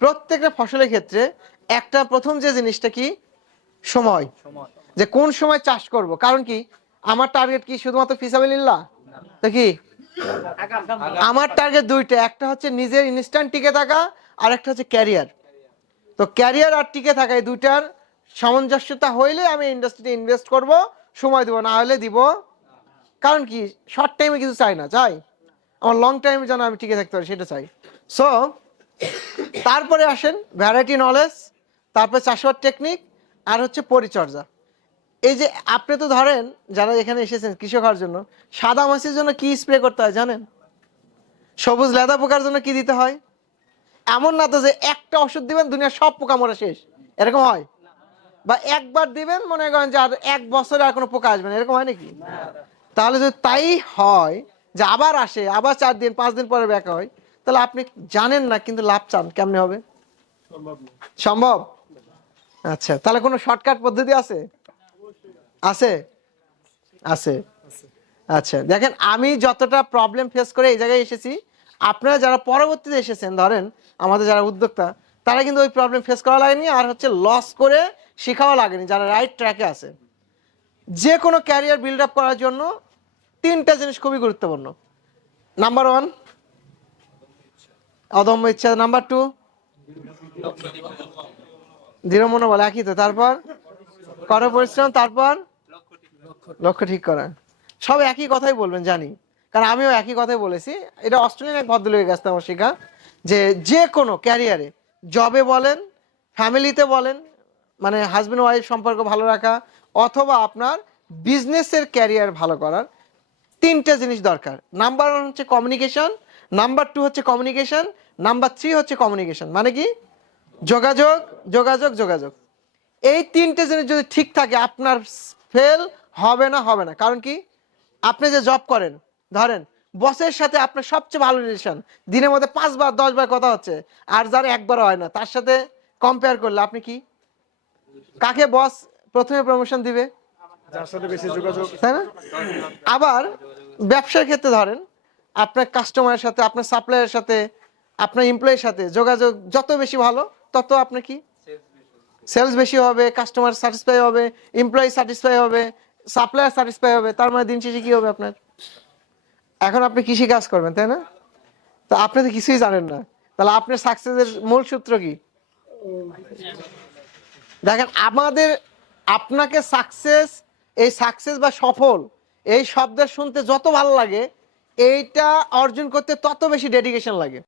প্রত্যেকটা ফসলের ক্ষেত্রে একটা প্রথম যে জিনিসটা কি? সময়। যে কোন সময় চাষ করব? কারণ কি? আমার টার্গেট কি শুধুমাত্র ফিসাবিল্লাহ তো কি? আমার টার্গেট দুইটা। একটা হচ্ছে নিজের ইনস্ট্যান্ট টিকে থাকা আর একটা হচ্ছে ক্যারিয়ার তো ক্যারিয়ার আর টিকে থাকা এই দুইটার সামঞ্জস্যতা হইলে আমি ইন্ডাস্ট্রিতে ইনভেস্ট করব সময় দেবো না হলে দিব। কারণ কি? শর্ট টাইমে কিছু চাই না চাই? আমার লং টাইমে যেন আমি টিকে থাকতে পারি সেটা চাই। সো তারপরে আসেন ভ্যারাইটি নলেজ তারপরে চাষবাস টেকনিক আর হচ্ছে পরিচর্যা। এই যে আপনি তো ধরেন যারা এখানে এসেছেন কৃষক হওয়ার জন্য সাদা মাছের জন্য কি স্প্রে করতে হয় জানেন? সবুজ লেদা পোকার জন্য কি দিতে হয়? এমন না তো যে একটা ওষুধ দিবেন দুনিয়ার সব পোকা মরা শেষ। এরকম হয়? বা একবার দিবেন মনে করেন যে আর এক বছরে আর কোনো পোকা আসবে না। এরকম হয় নাকি? তাহলে যদি তাই হয় যে আবার আসে আবার চার দিন পাঁচ দিন পরে ব্যাকা হয় তাহলে আপনি জানেন না, কিন্তু লাভ চান, কেমনে হবে? সম্ভব? আচ্ছা তাহলে কোনো শর্টকাট পদ্ধতি আছে? আছে? আছে। আচ্ছা দেখেন, আমি যতটা প্রবলেম ফেস করে এই জায়গায় এসেছি, আপনারা যারা পরবর্তীতে এসেছেন, ধরেন, আমাদের যারা উদ্যোক্তা, তারা কিন্তু ওই প্রবলেম ফেস করা লাগেনি, আর হচ্ছে লস করে শেখাও লাগেনি, যারা রাইট ট্র্যাকে আছে। যে কোনো ক্যারিয়ার বিল্ড আপ করার জন্য তিনটা জিনিস খুবই গুরুত্বপূর্ণ। নাম্বার ওয়ান অদম্য ইচ্ছা, নাম্বার টু দৃঢ় মনোবল একই তো। তারপর? কঠোর পরিশ্রম, তারপর? লক্ষ্য ঠিক করা। সব একই কথাই বলবেন, জানি। কারণ আমিও একই কথাই বলেছি। এটা অস্ট্রেলিয়ান এক ভদ্রলোকের থেকে আমার শেখা, যে যে কোনো ক্যারিয়ারে জবে বলেন ফ্যামিলিতে বলেন মানে হাজব্যান্ড ওয়াইফ সম্পর্ক ভালো রাখা, অথবা আপনার বিজনেসের ক্যারিয়ার ভালো করার তিনটে জিনিস দরকার। নাম্বার ওয়ান হচ্ছে কমিউনিকেশন নাম্বার টু হচ্ছে কমিউনিকেশন নাম্বার থ্রি হচ্ছে কমিউনিকেশন মানে কি? যোগাযোগ যোগাযোগ যোগাযোগ। এই তিনটে জিনিস যদি ঠিক থাকে আপনার ফেল হবে না হবে না। কারণ কি? আপনি যে জব করেন ধরেন বসের সাথে আপনার সবচেয়ে ভালো রিলেশন দিনের মধ্যে পাঁচবার দশবার কথা হচ্ছে আর যার একবার হয় না তার সাথে কম্পেয়ার করলে আপনি কি? কাকে বস প্রথমে প্রমোশন দিবে? যার সাথে বেশি যোগাযোগ। তাই না? আবার ব্যবসার ক্ষেত্রে ধরেন আপনার কাস্টমারের সাথে, আপনার সাপ্লায়ারের সাথে, আপনার এমপ্লয়ের সাথে যোগাযোগ যত বেশি ভালো, তত আপনি কি? সেলস বেশি হবে কাস্টমার স্যাটিসফাই হবে এমপ্লয়ি স্যাটিসফাই হবে সাপ্লায়ার স্যাটিসফাই হবে, তার মানে দিন শেষে কি হবে আপনার? এখন আপনি কৃষি কাজ করবেন, তাই না? তো আপনি তো কিছুই জানেন না। তাহলে আপনার সাকসেসের মূল সূত্র কি? দেখেন, আমাদের, আপনাকে সাকসেস এই সাকসেস বা সফল, এই শব্দ শুনতে যত ভালো লাগে এইটা অর্জন করতে তত বেশি ডেডিকেশন লাগে।